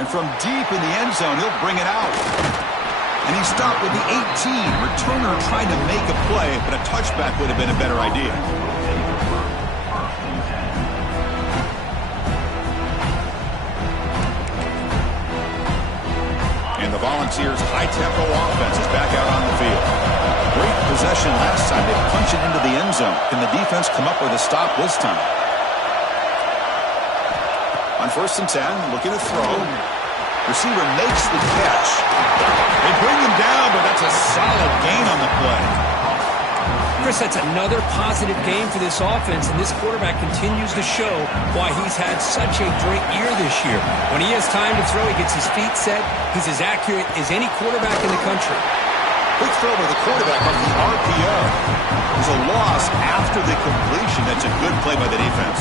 And from deep in the end zone, he'll bring it out. And he stopped with the 18. Returner trying to make a play, but a touchback would have been a better idea. And the Volunteers' high-tempo offense is back out on the field. Great possession last time. They punch it into the end zone. Can the defense come up with a stop this time? On 1st and 10, looking to throw. Receiver makes the catch. They bring him down, but that's a solid gain on the play. Chris, that's another positive game for this offense, and this quarterback continues to show why he's had such a great year this year. When he has time to throw, he gets his feet set. He's as accurate as any quarterback in the country. Quick throw by the quarterback off the RPO. There's a loss after the completion. That's a good play by the defense.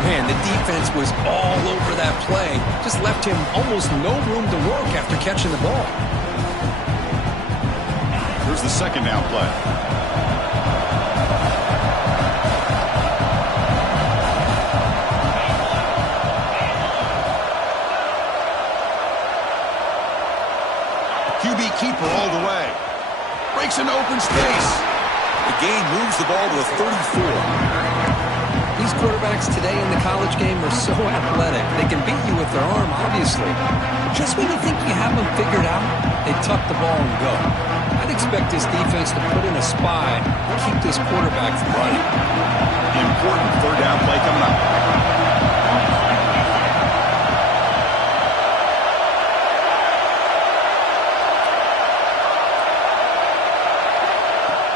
Man, the defense was all over that play. Just left him almost no room to work after catching the ball. Here's the second down play. QB keeper all the way. Breaks into open space. The gain moves the ball to a 34. These quarterbacks today in the college game are so athletic. They can beat you with their arm, obviously. Just when you think you have them figured out, they tuck the ball and go. I'd expect this defense to put in a spy and keep this quarterback from running. Important third down play coming up.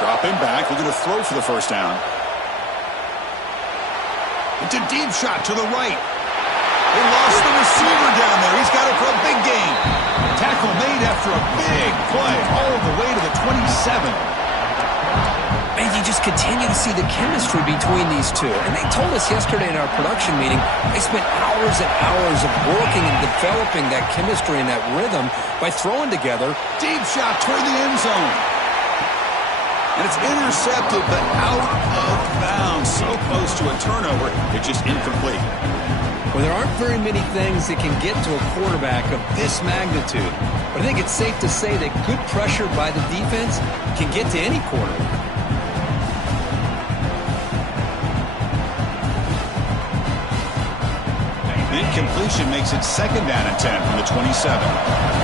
Dropping back, looking to throw for the first down. It's a deep shot to the right. They lost the receiver down there. He's got it for a big gain. Tackle made after a big play all the way to the 27. Man, you just continue to see the chemistry between these two. And they told us yesterday in our production meeting, they spent hours and hours of working and developing that chemistry and that rhythm by throwing together. Deep shot toward the end zone. And it's intercepted, but out of bounds. So close to a turnover, it's just incomplete. Well, there aren't very many things that can get to a quarterback of this magnitude. But I think it's safe to say that good pressure by the defense can get to any quarterback. The incompletion makes it 2nd down and 10 from the 27.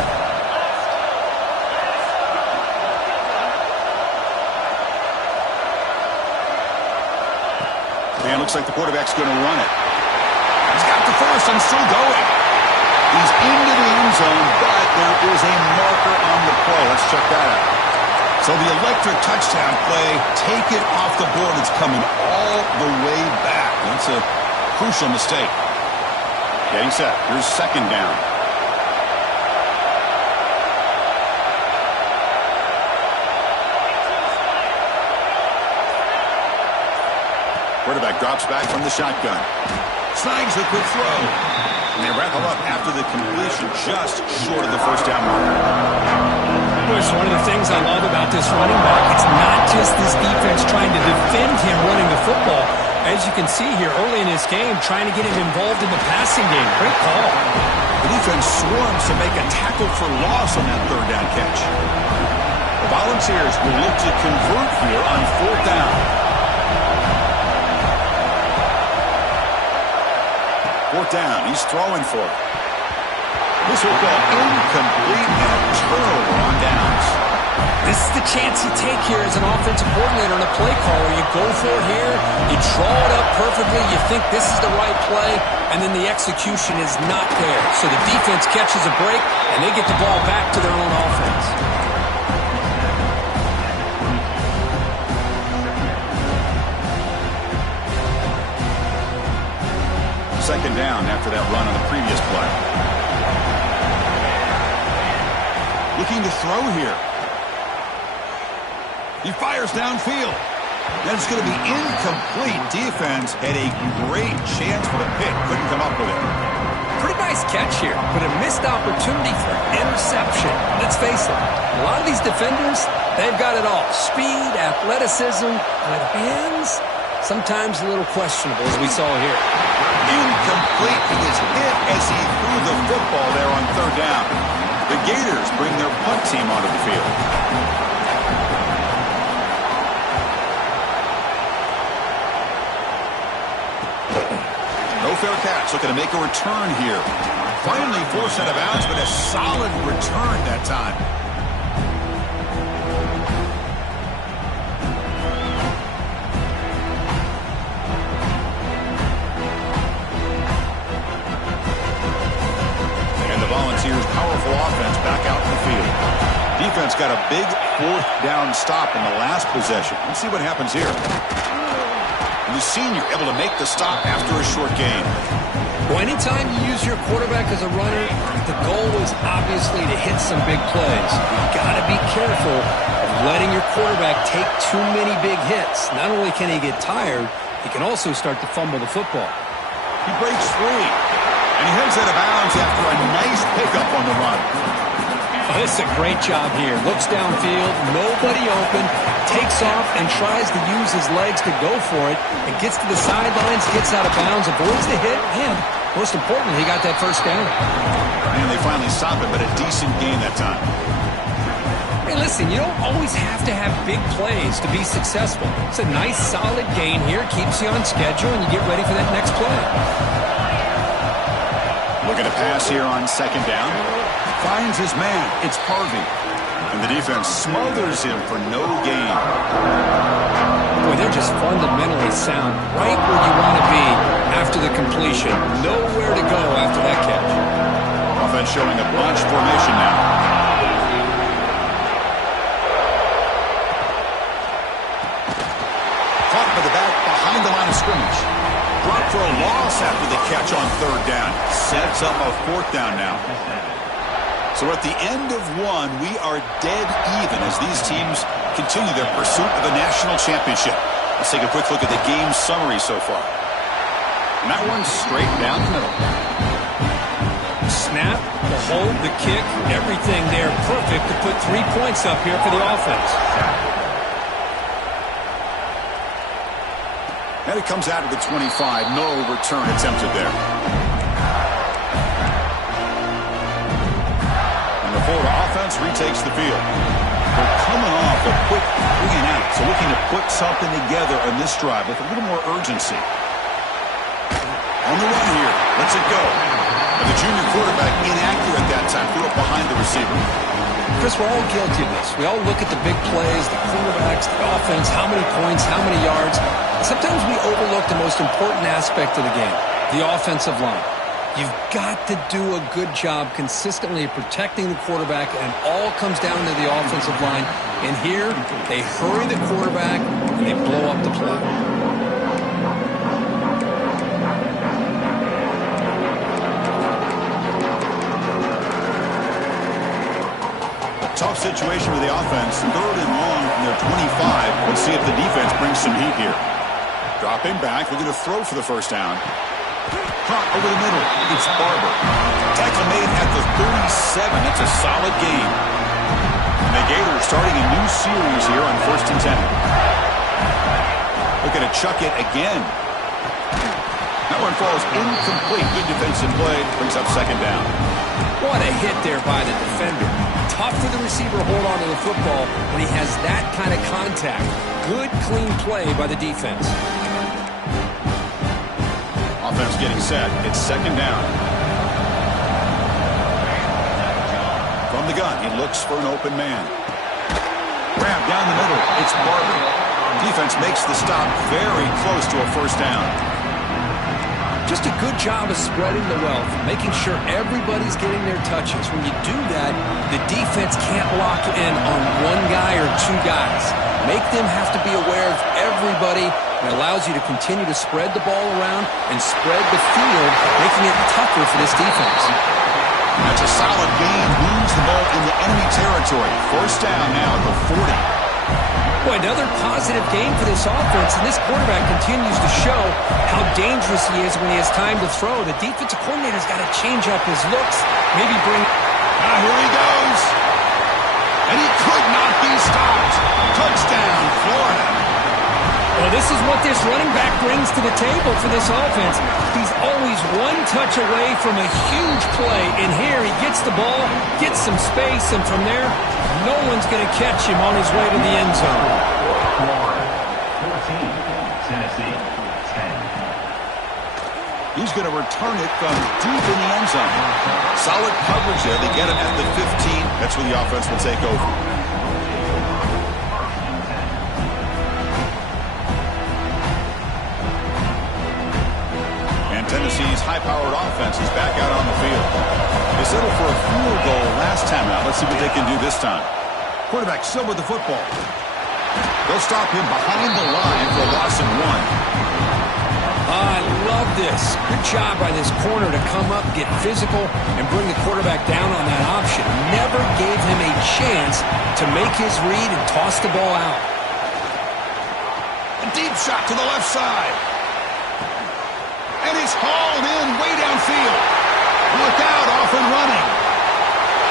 And looks like the quarterback's going to run it. He's got the first and still going. He's into the end zone, but there is a marker on the play. Let's check that out. So the electric touchdown play, take it off the board. It's coming all the way back. That's a crucial mistake. Getting set. Here's 2nd down. Quarterback drops back from the shotgun. Snags the quick throw. And they wrap him up after the completion, just short of the first down mark. Bush, one of the things I love about this running back, it's not just this defense trying to defend him running the football. As you can see here early in this game, trying to get him involved in the passing game. Great call. The defense swarms to make a tackle for loss on that third down catch. The Volunteers will look to convert here on 4th down. 4th down, he's throwing for it. This will go incomplete and a turnover on downs. This is the chance you take here as an offensive coordinator and a play caller. You go for it here, you draw it up perfectly, you think this is the right play, and then the execution is not there. So the defense catches a break, and they get the ball back to their own offense. 2nd down after that run on the previous play. Looking to throw here. He fires downfield. And it's going to be incomplete. Defense had a great chance for a pick. Couldn't come up with it. Pretty nice catch here, but a missed opportunity for interception. Let's face it, a lot of these defenders, they've got it all. Speed, athleticism, but hands, sometimes a little questionable, as we saw here. Incomplete. He was hit as he threw the football there on third down. The Gators bring their punt team onto the field. No fair catch. Looking to make a return here. Finally forced out of bounds, but a solid return that time. And the Volunteers' powerful offense back out in the field. Defense got a big fourth down stop in the last possession. Let's see what happens here. And the senior able to make the stop after a short gain. Well, anytime you use your quarterback as a runner, the goal is obviously to hit some big plays. You've got to be careful of letting your quarterback take too many big hits. Not only can he get tired, he can also start to fumble the football. He breaks free, and he heads out of bounds after a nice pickup on the run. Oh, this is a great job here. Looks downfield, nobody open, takes off and tries to use his legs to go for it, and gets to the sidelines, gets out of bounds, avoids the hit, and most importantly, he got that first down. And they finally stop it, but a decent gain that time. Hey, listen, you don't always have to have big plays to be successful. It's a nice, solid gain here, keeps you on schedule, and you get ready for that next play. Looking to pass here on second down. Finds his man. It's Harvey. And the defense smothers him for no gain. Boy, they're just fundamentally sound right where you want to be after the completion. Nowhere to go after that catch. Offense showing a bunch formation now. Caught by the back behind the line of scrimmage. Brought for a loss after the catch on third down. Sets up a fourth down now. So at the end of one, we are dead even as these teams continue their pursuit of the national championship. Let's take a quick look at the game summary so far. And that one's straight down the middle. Snap, the hold, the kick, everything there perfect to put 3 points up here for the offense. And it comes out of the 25. No return attempted there. And the Florida offense retakes the field. They're coming off a quick 3 and out, so looking to put something together on this drive with a little more urgency. On the run here, lets it go. And the junior quarterback inaccurate that time, threw it behind the receiver. Chris, we're all guilty of this. We all look at the big plays, the quarterbacks, the offense, how many points, how many yards. Sometimes we overlook the most important aspect of the game, the offensive line. You've got to do a good job consistently protecting the quarterback, and it all comes down to the offensive line. And here, they hurry the quarterback, and they blow up the play. Tough situation for the offense. 3rd and long from their 25. Let's see if the defense brings some heat here. Dropping back, looking to throw for the first down. Caught over the middle. It's Barber. Tackle made at the 37. That's a solid gain. And the Gators starting a new series here on 1st and 10. Looking to chuck it again. That one falls incomplete. Good defensive play. Brings up 2nd down. What a hit there by the defender. Tough for the receiver to hold on to the football when he has that kind of contact. Good, clean play by the defense. Offense getting set. It's 2nd down. From the gun, he looks for an open man. Grab down the middle. It's Barber. Defense makes the stop very close to a first down. Just a good job of spreading the wealth, making sure everybody's getting their touches. When you do that, the defense can't lock in on one guy or two guys. Make them have to be aware of everybody. It allows you to continue to spread the ball around and spread the field, making it tougher for this defense. That's a solid gain. Moves the ball into enemy territory. First down now at the 40. Boy, another positive game for this offense, and this quarterback continues to show how dangerous he is when he has time to throw. The defensive coordinator's got to change up his looks, maybe bring... Here he goes. And he could not be stopped. Touchdown, Florida. Well, Well, this is what this running back brings to the table for this offense. He's always one touch away from a huge play. And here he gets the ball, gets some space, and from there, no one's going to catch him on his way to the end zone. 14, Tennessee, 10. He's going to return it from deep in the end zone. Solid coverage there. They get him at the 15. That's where the offense will take over. Tennessee's high-powered offense is back out on the field. They settled for a field goal last time out. Let's see what they can do this time. Quarterback still with the football. They'll stop him behind the line for a loss of 1. I love this. Good job by this corner to come up, get physical, and bring the quarterback down on that option. Never gave him a chance to make his read and toss the ball out. A deep shot to the left side. And it's hauled in way downfield. Look out, off and running.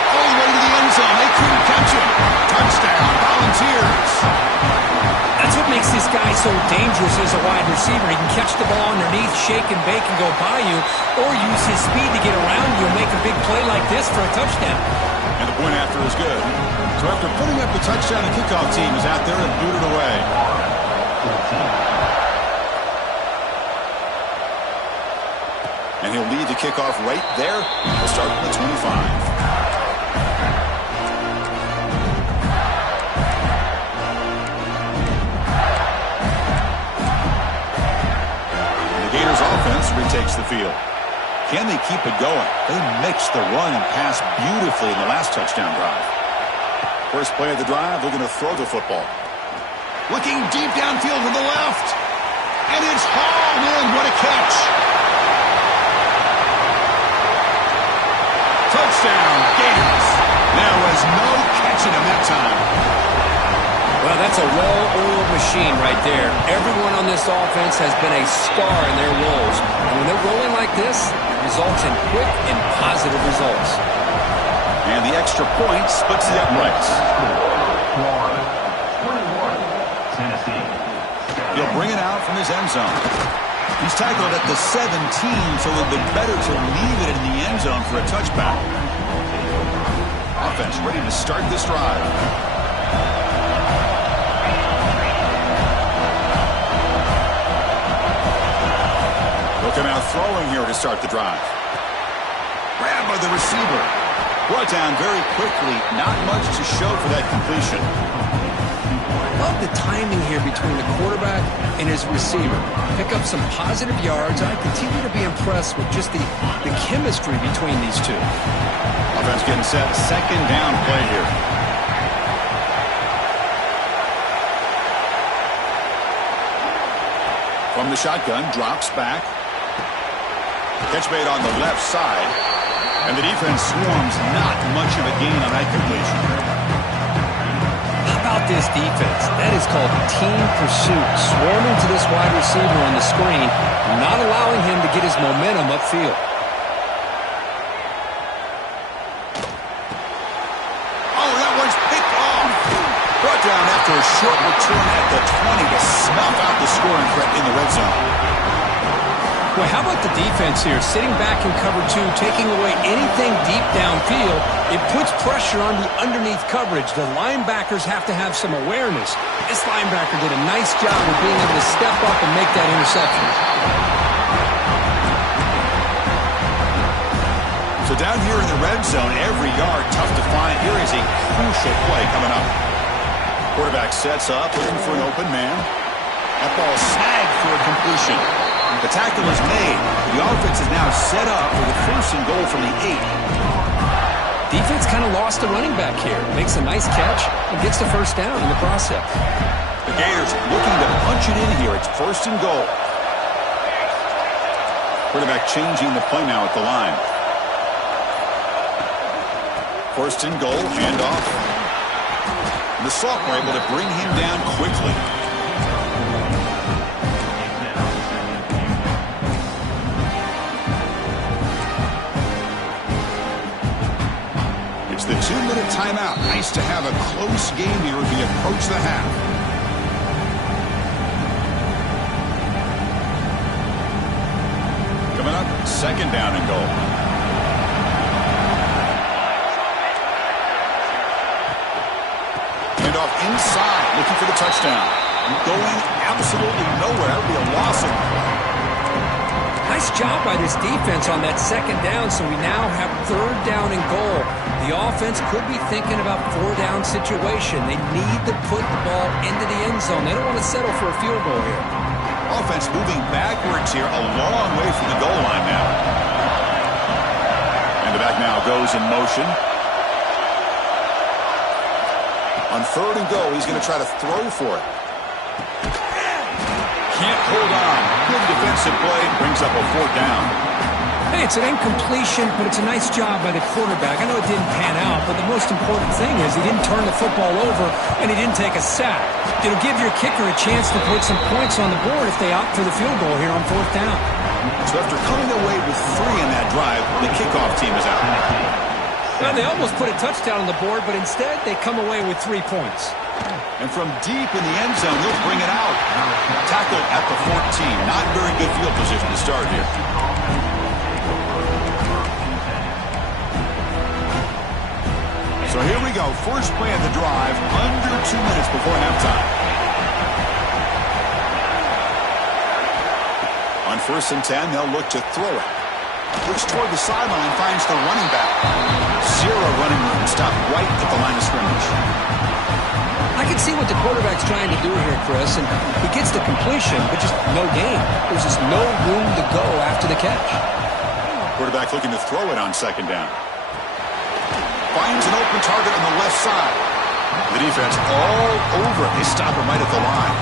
All the way to the end zone. They couldn't catch him. Touchdown, Volunteers. That's what makes this guy so dangerous as a wide receiver. He can catch the ball underneath, shake and bake and go by you, or use his speed to get around you and make a big play like this for a touchdown. And the point after is good. So after putting up the touchdown, the kickoff team is out there and booted away. And he'll lead the kickoff right there. We'll start at the 25. The Gators offense retakes the field. Can they keep it going? They mixed the run and pass beautifully in the last touchdown drive. First play of the drive, they're going to throw the football. Looking deep downfield to the left. And it's hauled in. What a catch. Touchdown, Gators. There was no catching him that time. Well, that's a well-oiled machine right there. Everyone on this offense has been a star in their roles. And when they're rolling like this, it results in quick and positive results. And the extra point splits the uprights. 21, Tennessee. He'll bring it out from his end zone. He's tackled at the 17, so it'll be better to leave it in the end zone for a touchback. Offense ready to start this drive. Looking out throwing here to start the drive. Grabbed by the receiver. Brought down very quickly. Not much to show for that completion. Love the timing here between the quarterback and his receiver. Pick up some positive yards. I continue to be impressed with just the chemistry between these two. Offense getting set. Second down play here. From the shotgun, drops back. Catch made on the left side. And the defense swarms. Not much of a gain on that completion. How about this defense? That is called team pursuit. Swarming to this wide receiver on the screen, not allowing him to get his momentum upfield. Oh, that one's picked off. Brought down after a short return at the 20 to snuff out the scoring threat in the red zone. Well, how about the defense here? Sitting back in cover two, taking away anything deep downfield. It puts pressure on the underneath coverage. The linebackers have to have some awareness. This linebacker did a nice job of being able to step up and make that interception. So down here in the red zone, every yard tough to find. Here is a crucial play coming up. Quarterback sets up, looking for an open man. That ball snagged for a completion. The tackle is made. The offense is now set up for the first and goal from the 8. Defense kind of lost the running back here. Makes a nice catch and gets the first down in the process. The Gators looking to punch it in here. It's first and goal. Quarterback changing the play now at the line. First and goal, handoff. And the sophomore able to bring him down quickly. It's the 2-minute timeout. Nice to have a close game here as we approach the half. second down and goal. Hand off inside, looking for the touchdown. Going absolutely nowhere. That would be a loss of. Nice job by this defense on that second down, so we now have third down and goal. The offense could be thinking about four-down situation. They need to put the ball into the end zone. They don't want to settle for a field goal here. Offense moving backwards here, a long way from the goal line now. And the back now goes in motion. On third and goal, he's going to try to throw for it. Can't hold on. Good defensive play. Brings up a fourth down. Hey, it's an incompletion, but it's a nice job by the quarterback. I know it didn't pan out, but the most important thing is he didn't turn the football over and he didn't take a sack. It'll give your kicker a chance to put some points on the board if they opt for the field goal here on fourth down. So after coming away with 3 in that drive, the kickoff team is out. Well, they almost put a touchdown on the board, but instead they come away with 3 points. And from deep in the end zone, he'll bring it out. Tackled at the 14. Not very good field position to start here. So here we go. First play of the drive, under 2 minutes before halftime. On 1st and 10, they'll look to throw it. Looks toward the sideline, finds the running back. 0 running room, stopped right at the line of scrimmage. I can see what the quarterback's trying to do here, Chris, and he gets the completion, but just no gain. There's just no room to go after the catch. Quarterback looking to throw it on second down. Finds an open target on the left side. The defense all over it. They stop him right at the line.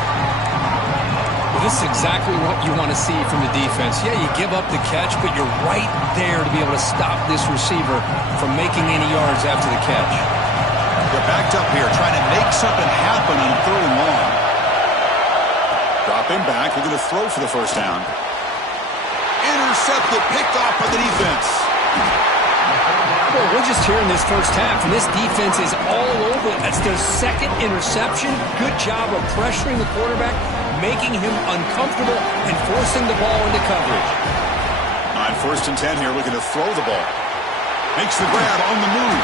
Well, this is exactly what you want to see from the defense. Yeah, you give up the catch, but you're right there to be able to stop this receiver from making any yards after the catch. They're backed up here, trying to make something happen on third and long. Drop him back, looking to throw for the first down. Intercepted, picked off by the defense. Well, we're just here in this first half, and this defense is all over it. That's their second interception. Good job of pressuring the quarterback, making him uncomfortable, and forcing the ball into coverage. On 1st and 10 here, looking to throw the ball. Makes the grab on the move.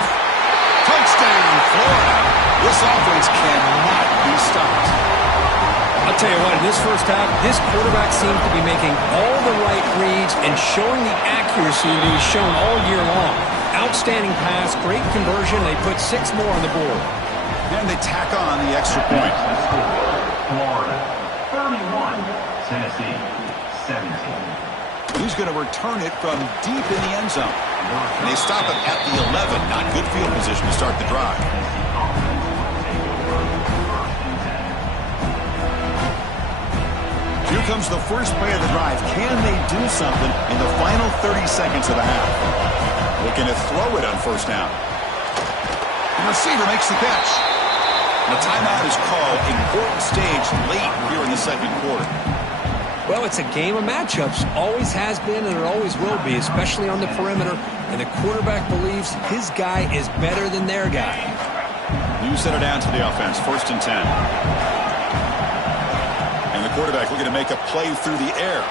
Touchdown, Florida. This offense cannot be stopped. I'll tell you what, in this first half, this quarterback seems to be making all the right reads and showing the accuracy that he's shown all year long. Outstanding pass, great conversion. They put 6 more on the board. And they tack on the extra point. Florida 31, Tennessee 17. He's going to return it from deep in the end zone. And they stop it at the 11. Not good field position to start the drive. Here comes the first play of the drive. Can they do something in the final 30 seconds of the half? Looking to throw it on first down. The receiver makes the catch. The timeout is called. Important stage late here in the second quarter. Well, it's a game of matchups. Always has been and it always will be, especially on the perimeter. And the quarterback believes his guy is better than their guy. You send it down to the offense. 1st and 10. And the quarterback looking to make a play through the air.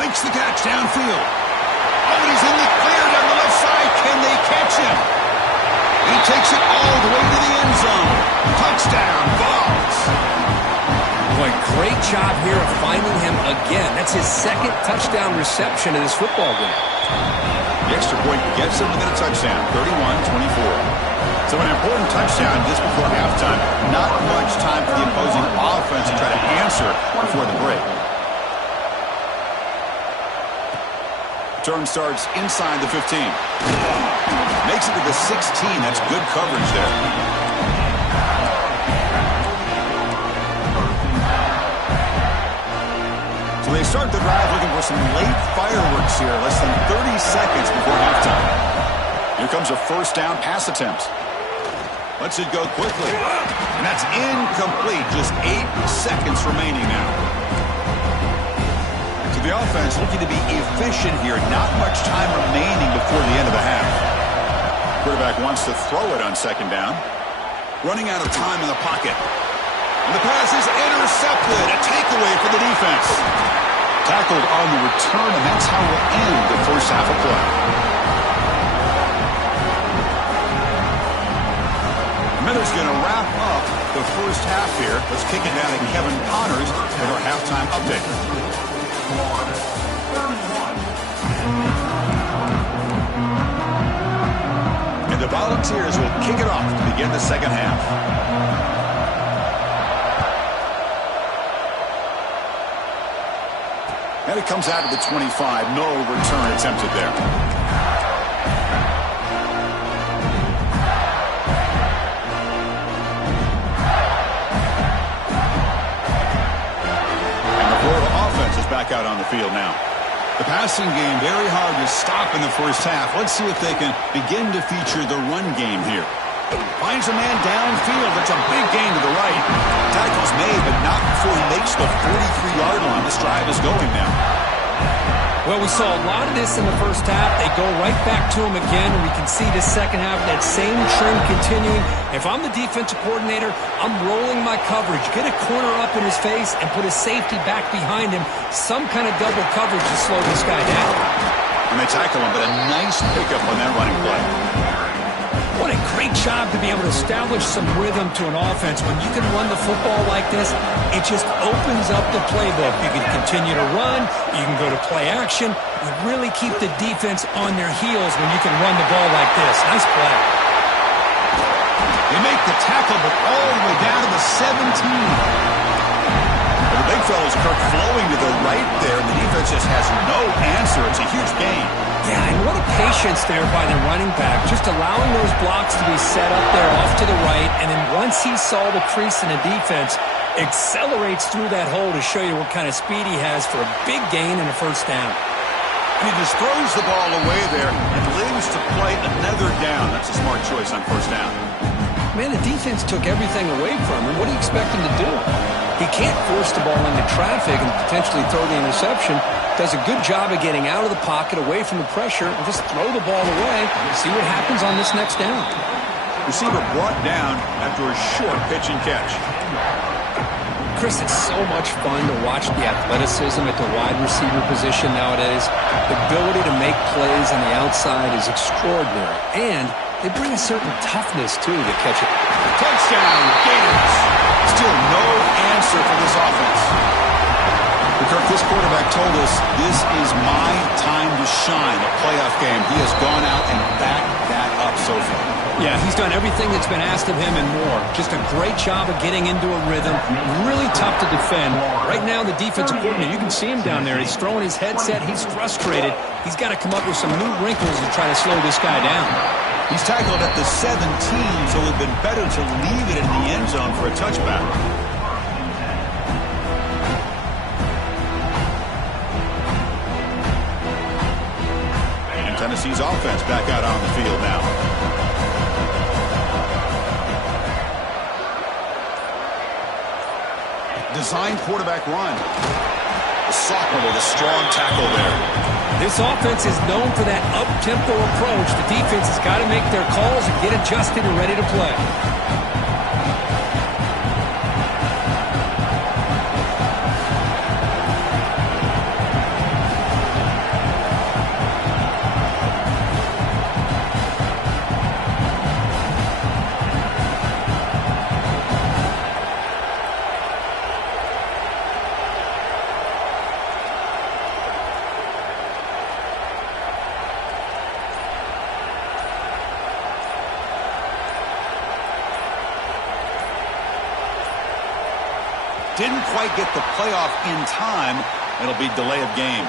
Makes the catch downfield. Oh, and he's in the clear down the left side. Can they catch him? He takes it all the way to the end zone. Touchdown, Vols. Boy, great job here of finding him again. That's his second touchdown reception in this football game. The extra point gets him within a touchdown, 31-24. So an important touchdown just before halftime. Not much time for the opposing offense to try to answer before the break. Turn starts inside the 15. Makes it to the 16. That's good coverage there. So they start the drive looking for some late fireworks here. Less than 30 seconds before halftime. Here comes a first down pass attempt. Lets it go quickly. And that's incomplete. Just 8 seconds remaining now. So the offense looking to be efficient here. Not much time remaining before the end of the half. Quarterback wants to throw it on second down. Running out of time in the pocket. And the pass is intercepted. A takeaway for the defense. Tackled on the return, and that's how we'll end the first half of play. Miller's going to wrap up the first half here. Let's kick it down to Kevin Connors with our halftime update. And the Volunteers will kick it off to begin the second half. And it comes out of the 25. No return attempted there. And the Florida offense is back out on the field now. The passing game very hard to stop in the first half. Let's see if they can begin to feature the run game here. Finds a man downfield. That's a big gain to the right. Tackle's made, but not before he makes the 43-yard line. This drive is going now. Well, we saw a lot of this in the first half. They go right back to him again, and we can see the second half, that same trend continuing. If I'm the defensive coordinator, I'm rolling my coverage. Get a corner up in his face and put a safety back behind him. Some kind of double coverage to slow this guy down. And they tackle him, but a nice pickup on that running play. What a great job to be able to establish some rhythm to an offense. When you can run the football like this, it just opens up the playbook. You can continue to run. You can go to play action. You really keep the defense on their heels when you can run the ball like this. Nice play. They make the tackle, but all the way down to the 17. Well, the big fellow's Kirk flowing to the right there, and the defense just has no answer. It's a huge gain. Yeah, and what a patience there by the running back, just allowing those blocks to be set up there off to the right, and then once he saw the crease in the defense, accelerates through that hole to show you what kind of speed he has for a big gain and a first down. And he just throws the ball away there and lives to play another down. That's a smart choice on first down. Man, the defense took everything away from him. What do you expect him to do? He can't force the ball into traffic and potentially throw the interception. Does a good job of getting out of the pocket, away from the pressure, and just throw the ball away and see what happens on this next down. Receiver brought down after a short pitch and catch. Chris, it's so much fun to watch the athleticism at the wide receiver position nowadays. The ability to make plays on the outside is extraordinary. And they bring a certain toughness, too, to catch it. Touchdown, Gators. Still no answer for this offense. Kirk, this quarterback told us this is my time to shine, a playoff game. He has gone out and backed that up so far. Yeah, he's done everything that's been asked of him and more. Just a great job of getting into a rhythm. Really tough to defend. Right now, the defensive coordinator, you can see him down there. He's throwing his headset. He's frustrated. He's got to come up with some new wrinkles to try to slow this guy down. He's tackled at the 17, so it would have been better to leave it in the end zone for a touchback. Tennessee's offense back out on the field now. Design quarterback run. The sophomore with a strong tackle there. This offense is known for that up-tempo approach. The defense has got to make their calls and get adjusted and ready to play. Didn't quite get the playoff in time. It'll be delay of game.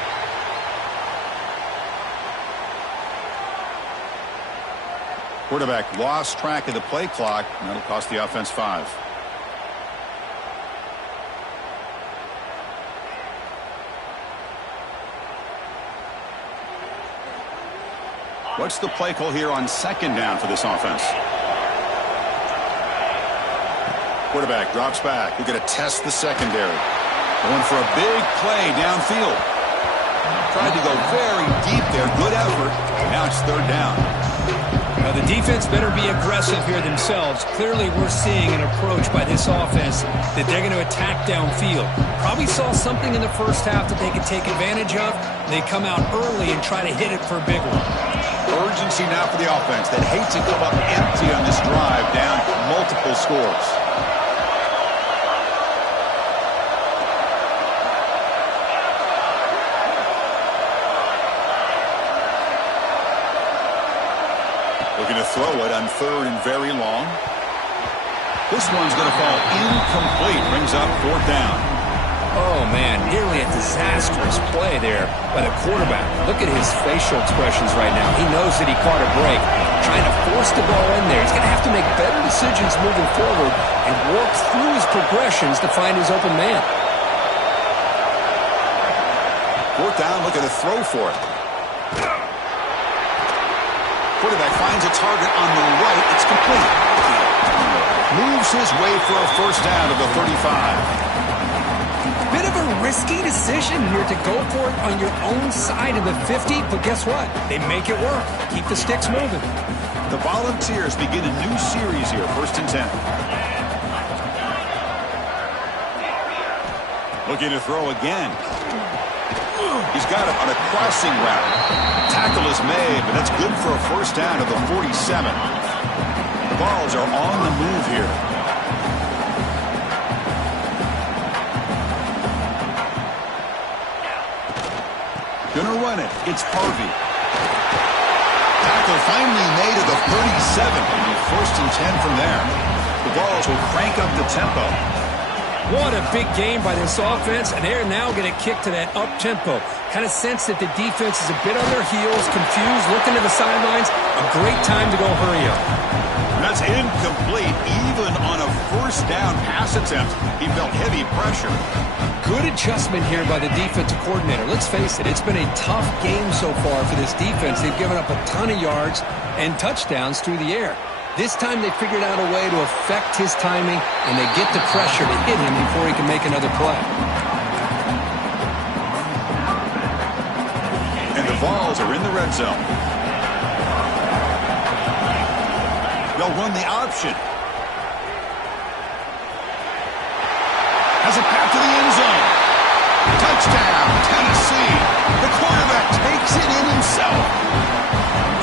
Quarterback lost track of the play clock, and that'll cost the offense 5. What's the play call here on second down for this offense? Quarterback drops back. We're going to test the secondary. Going for a big play downfield. Tried to go very deep there. Good effort. Now it's third down. Now, the defense better be aggressive here themselves. Clearly, we're seeing an approach by this offense that they're going to attack downfield. Probably saw something in the first half that they could take advantage of. They come out early and try to hit it for a big one. Urgency now for the offense that hate to come up empty on this drive, down multiple scores. Looking to throw it on 3rd and very long. This one's going to fall incomplete. Brings up 4th down. Oh, man, nearly a disastrous play there by the quarterback. Look at his facial expressions right now. He knows that he caught a break, trying to force the ball in there. He's going to have to make better decisions moving forward and work through his progressions to find his open man. 4th down, look at a throw for it. Quarterback finds a target on the right. It's complete. Moves his way for a 1st down to the 35. Bit of a risky decision here to go for it on your own side of the 50, but guess what? They make it work. Keep the sticks moving. The Volunteers begin a new series here, 1st and 10. Looking to throw again. He's got it on a crossing route. Tackle is made, but that's good for a 1st down to the 47. The Vols are on the move here. Gonna run it. It's Harvey. Tackle finally made at the 37. 1st and 10 from there. The Vols will crank up the tempo. What a big game by this offense, and they're now going to kick to that up-tempo. Kind of sense that the defense is a bit on their heels, confused, looking to the sidelines. A great time to go hurry up. That's incomplete. Even on a 1st down pass attempt, he felt heavy pressure. Good adjustment here by the defensive coordinator. Let's face it, it's been a tough game so far for this defense. They've given up a ton of yards and touchdowns through the air. This time they figured out a way to affect his timing, and they get the pressure to hit him before he can make another play. And the Vols are in the red zone. They'll run the option. Has it back to the end zone. Touchdown, Tennessee. The quarterback takes it in himself.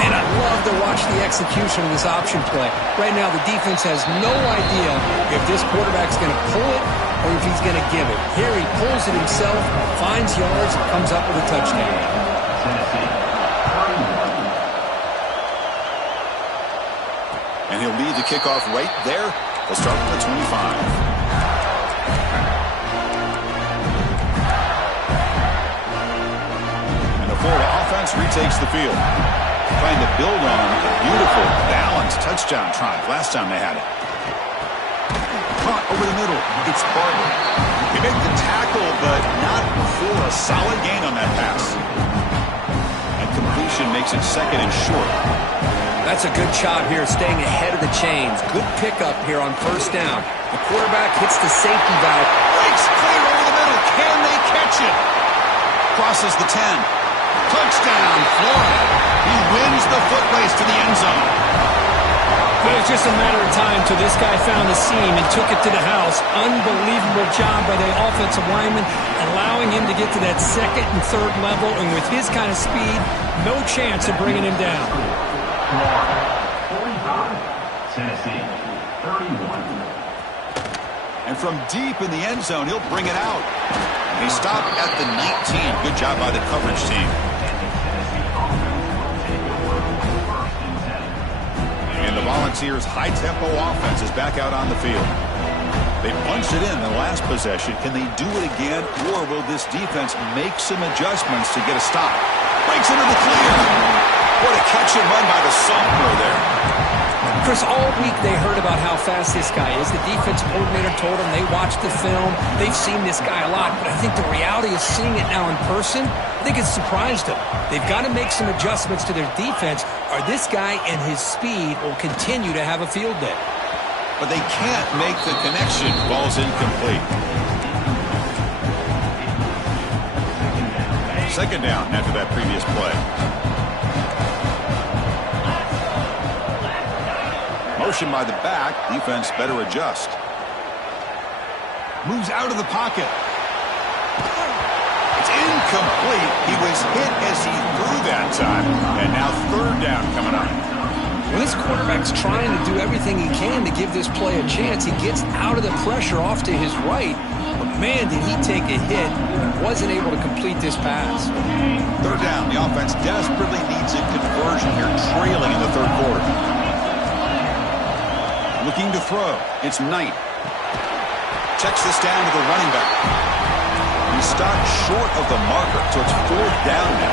And I love to watch the execution of this option play. Right now, the defense has no idea if this quarterback's going to pull it or if he's going to give it. Here he pulls it himself, finds yards, and comes up with a touchdown. And he'll lead the kickoff right there. They'll start from the 25. And the Florida offense retakes the field. Trying to build on a beautiful, balanced touchdown drive last time they had it. Caught over the middle. It's Barber. He made the tackle, but not before a solid gain on that pass. And completion makes it 2nd and short. That's a good job here, staying ahead of the chains. Good pickup here on 1st down. The quarterback hits the safety valve. Breaks clear over the middle. Can they catch it? Crosses the 10. Touchdown, Florida. He wins the foot race to the end zone. It was just a matter of time till this guy found the seam and took it to the house. Unbelievable job by the offensive lineman, allowing him to get to that 2nd and 3rd level, and with his kind of speed, no chance of bringing him down. 45, Tennessee, 31. And from deep in the end zone, he'll bring it out. And he stopped at the 19. Good job by the coverage team. And the Volunteers' high-tempo offense is back out on the field. They punched it in the last possession. Can they do it again, or will this defense make some adjustments to get a stop? Breaks into the clear. What a catch and run by the sophomore there. Chris, all week they heard about how fast this guy is. The defense coordinator told them they watched the film. They've seen this guy a lot, but I think the reality of seeing it now in person, I think it's surprised them. They've got to make some adjustments to their defense, or this guy and his speed will continue to have a field day. But they can't make the connection. Ball's incomplete. 2nd down after that previous play. motion by the back. Defense better adjust. Moves out of the pocket. It's incomplete. He was hit as he threw that time. And now third down coming up. When this quarterback's trying to do everything he can to give this play a chance, he gets out of the pressure off to his right. But, man, did he take a hit. He wasn't able to complete this pass. Third down. The offense desperately needs a conversion here, trailing in the third quarter. Looking to throw. It's Knight. Checks this down to the running back. He stopped short of the marker, so it's fourth down now.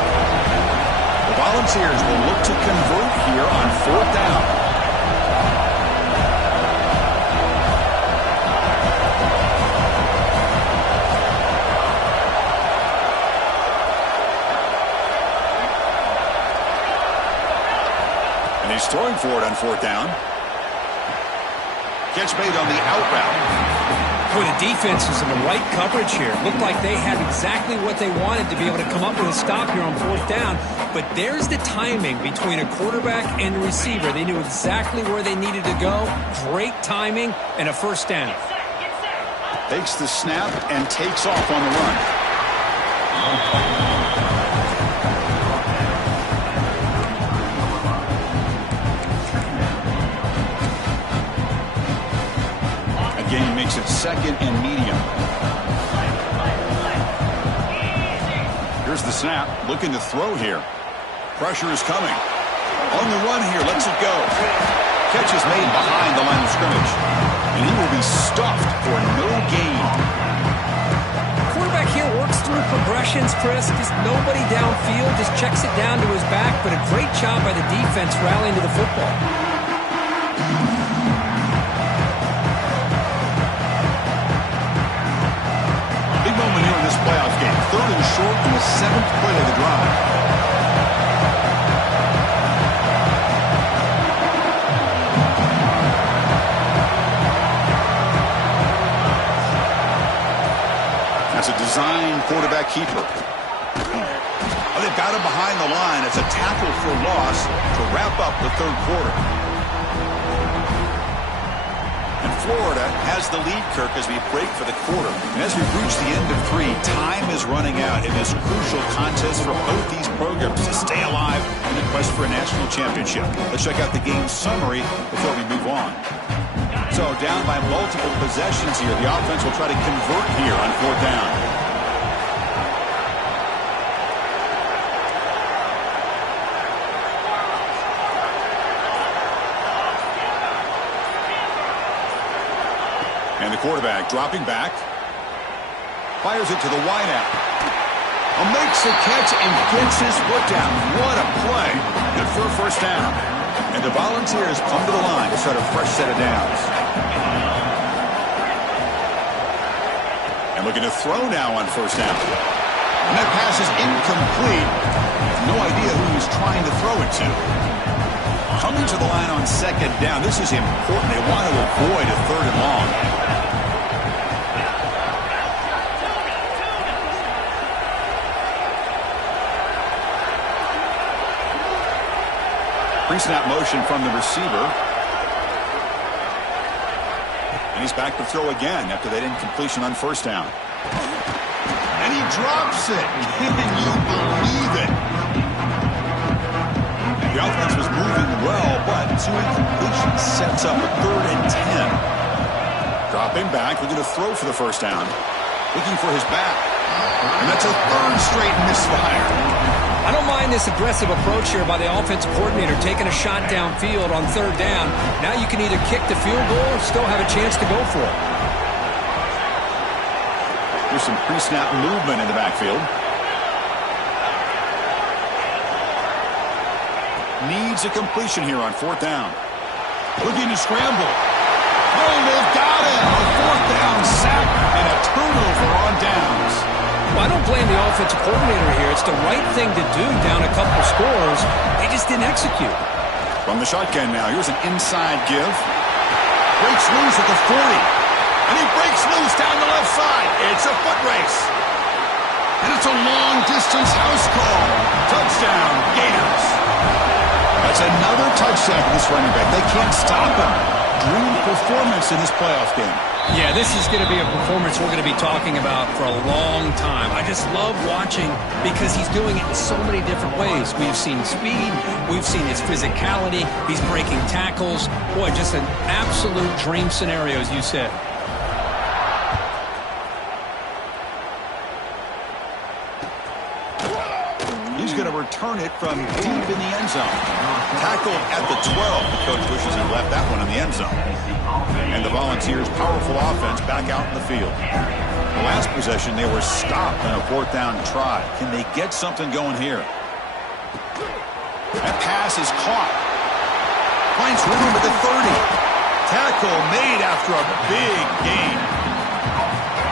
The Volunteers will look to convert here on fourth down. And he's throwing for it on fourth down. Catch made on the out route. Boy, the defense was in the right coverage here. Looked like they had exactly what they wanted to be able to come up with a stop here on fourth down. But there's the timing between a quarterback and the receiver. They knew exactly where they needed to go. Great timing and a first down. Takes the snap and takes off on the run. Again, makes it second and medium. Here's the snap. Looking to throw here. Pressure is coming. On the run here. Lets it go. Catch is made behind the line of scrimmage. And he will be stuffed for no gain. Quarterback here works through progressions, Chris. Just nobody downfield. Just checks it down to his back. But a great job by the defense rallying to the football. Moment here in this playoff game. Third and short in the seventh play of the drive. That's a design quarterback keeper. Oh, they've got him behind the line. It's a tackle for loss to wrap up the third quarter. Florida has the lead, Kirk, as we break for the quarter. And as we reach the end of three, time is running out in this crucial contest for both these programs to stay alive in the quest for a national championship. Let's check out the game summary before we move on. So down by multiple possessions here, the offense will try to convert here on fourth down. And the quarterback dropping back. Fires it to the wideout. Makes the catch and gets his foot down. What a play. Good for a first down. And the Volunteers come to the line to start a fresh set of downs. And looking to throw now on first down. And that pass is incomplete. No idea who he's trying to throw it to. Coming to the line on second down. This is important. They want to avoid a third and long. Pre-snap motion from the receiver. And he's back to throw again after that incompletion on first down. And he drops it. Can you believe it? The offense was moving well, but two incompletions sets up a 3rd and 10. Dropping back, looking to throw for the first down. Looking for his back. And that's a 3rd straight misfire. I don't mind this aggressive approach here by the offensive coordinator, taking a shot downfield on third down. Now you can either kick the field goal or still have a chance to go for it. There's some pre-snap movement in the backfield. Needs a completion here on fourth down. Looking to scramble. Oh, they've got him. A fourth down sack and a turnover on downs. Well, I don't blame the offensive coordinator here. It's the right thing to do down a couple scores. They just didn't execute. From the shotgun now, here's an inside give. Breaks loose at the 40. And he breaks loose down the left side. It's a foot race. And it's a long-distance house call. Touchdown, Gators. That's another touchdown for this running back. They can't stop him. Dream performance in this playoff game. Yeah, this is going to be a performance we're going to be talking about for a long time. I just love watching because he's doing it in so many different ways. We've seen speed. We've seen his physicality. He's breaking tackles. Boy, just an absolute dream scenario, as you said. He's going to return it from deep in the end zone. Tackled at the 12. The coach wishes he left that one in the end zone. And the Volunteers' powerful offense back out in the field. The last possession, they were stopped on a 4th down try. Can they get something going here? That pass is caught. Finds room at the 30. Tackle made after a big gain.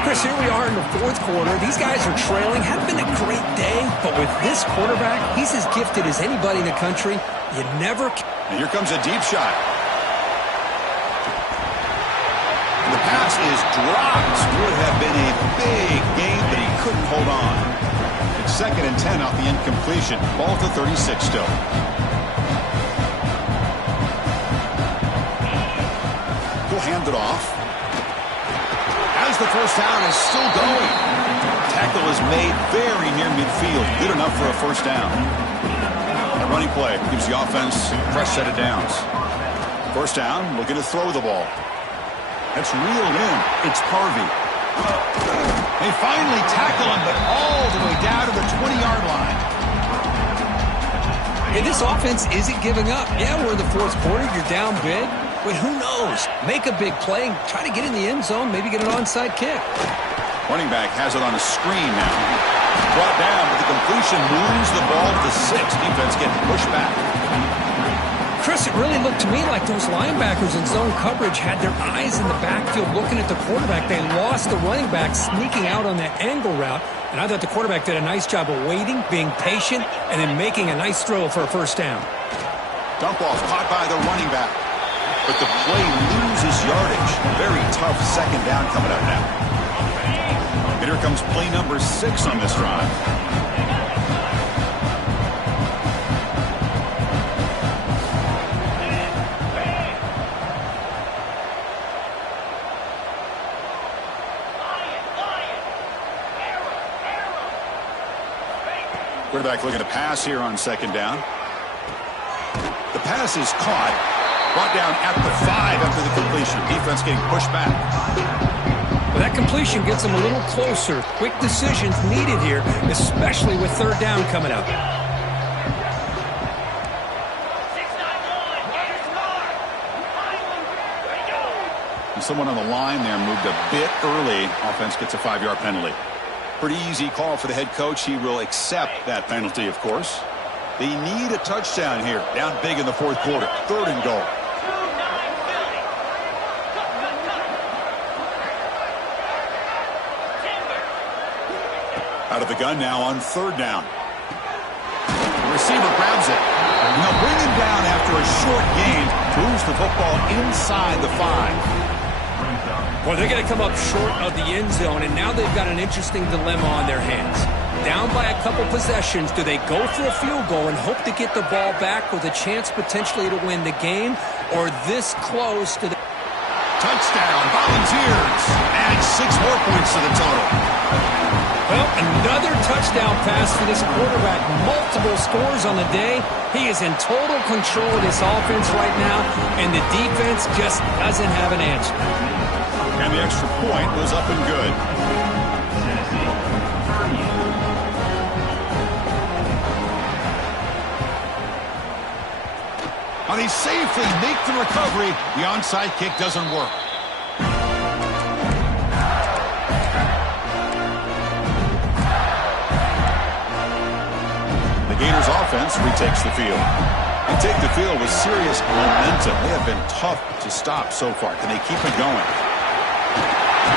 Chris, here we are in the 4th quarter. These guys are trailing. Hadn't been a great day, but with this quarterback, he's as gifted as anybody in the country. You never... And here comes a deep shot. And the pass is dropped. Would have been a big gain, but he couldn't hold on. It's 2nd and 10 off the incompletion. Ball to 36 still. He'll hand it off. As the 1st down is still going. Tackle is made very near midfield. Good enough for a 1st down. A running play gives the offense a fresh set of downs. 1st down, looking to throw the ball. That's reeled in. It's Harvey. They finally tackle him, but all the way down to the 20-yard line. Yeah, this offense isn't giving up. Yeah, we're in the 4th quarter. You're down big. But who knows? Make a big play. Try to get in the end zone. Maybe get an onside kick. Running back has it on a screen now. Brought down, but the completion moves the ball to 6. Defense getting pushed back. Chris, it really looked to me like those linebackers in zone coverage had their eyes in the backfield looking at the quarterback. They lost the running back sneaking out on that angle route. And I thought the quarterback did a nice job of waiting, being patient, and then making a nice throw for a 1st down. Dump off caught by the running back. But the play loses yardage. Very tough 2nd down coming up now. And here comes play number 6 on this drive. Quarterback looking to pass here on 2nd down. The pass is caught. Brought down at the 5 after the completion. Defense getting pushed back. Well, that completion gets them a little closer. Quick decisions needed here, especially with 3rd down coming up. And someone on the line there moved a bit early. Offense gets a 5-yard penalty. Pretty easy call for the head coach. He will accept that penalty, of course. They need a touchdown here. Down big in the 4th quarter. 3rd and goal. Out of the gun now on 3rd down. The receiver grabs it. And they'll bring him down after a short gain. Moves the football inside the 5. Well, they're going to come up short of the end zone, and now they've got an interesting dilemma on their hands. Down by a couple possessions, do they go for a field goal and hope to get the ball back with a chance potentially to win the game, or this close to the... Touchdown, Volunteers. Add 6 more points to the total. Well, another touchdown pass for this quarterback. Multiple scores on the day. He is in total control of this offense right now, and the defense just doesn't have an answer. And the extra point was up and good. But they safely make the recovery. The onside kick doesn't work. The Gators offense retakes the field. They take the field with serious momentum. They have been tough to stop so far. Can they keep it going?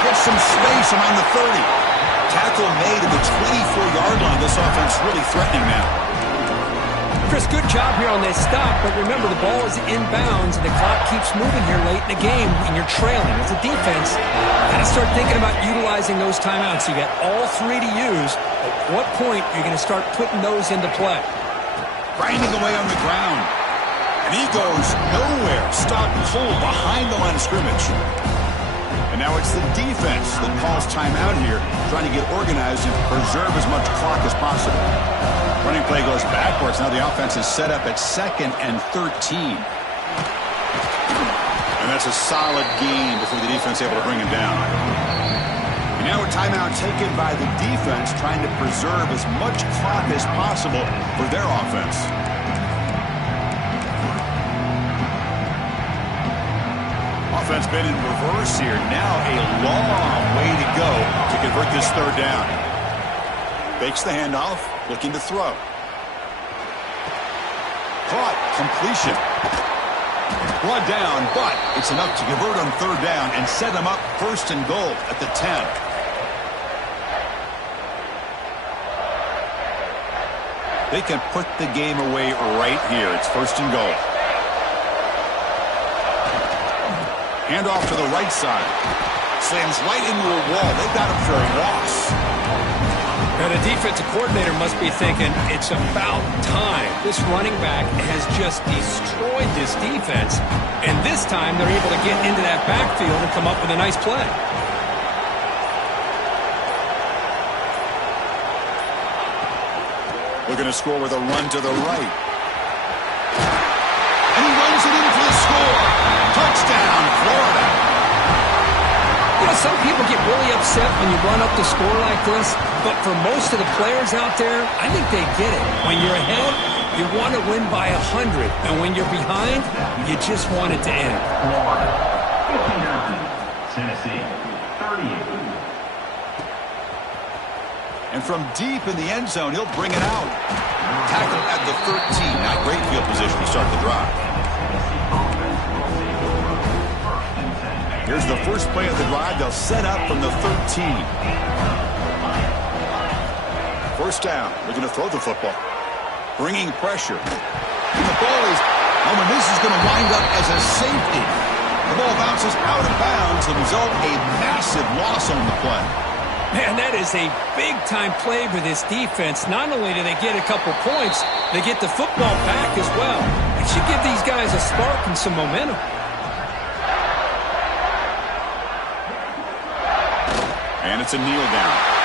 Gets some space around the 30. Tackle made at the 24-yard line. This offense really threatening now. Chris, good job here on this stop, but remember the ball is inbounds and the clock keeps moving here late in the game and you're trailing. As a defense, got to start thinking about utilizing those timeouts. You got all 3 to use. At what point are you going to start putting those into play? Grinding away on the ground. And he goes nowhere. Stop pull behind the line of scrimmage. And now it's the defense that calls timeout here, trying to get organized and preserve as much clock as possible. Running play goes backwards. Now the offense is set up at 2nd and 13. And that's a solid gain before the defense able to bring him down. And now a timeout taken by the defense, trying to preserve as much clock as possible for their offense. Offense been in reverse here. Now a long way to go to convert this 3rd down. Fakes the handoff, looking to throw. Caught, completion. Brought down, but it's enough to convert on 3rd down and set them up 1st and goal at the 10. They can put the game away right here. It's 1st and goal. Handoff to the right side. Slams right into a wall. They got him for a loss. Now the defensive coordinator must be thinking, it's about time. This running back has just destroyed this defense. And this time they're able to get into that backfield and come up with a nice play. Looking to score with a run to the right. And he runs it in for the score. Touchdown, Florida. You know, some people get really upset when you run up the score like this, but for most of the players out there, I think they get it. When you're ahead, you want to win by 100, and when you're behind, you just want it to end. Florida, 59. Tennessee, 38. And from deep in the end zone, he'll bring it out. Tackle at the 13. Not great field position to start the drive. Here's the first play of the drive. They'll set up from the 13. 1st down. Looking to throw the football. Bringing pressure. And the ball is... Oh, and this is going to wind up as a safety. The ball bounces out of bounds. The result, a massive loss on the play. Man, that is a big-time play for this defense. Not only do they get a couple points, they get the football back as well. It should give these guys a spark and some momentum. And it's a kneel down.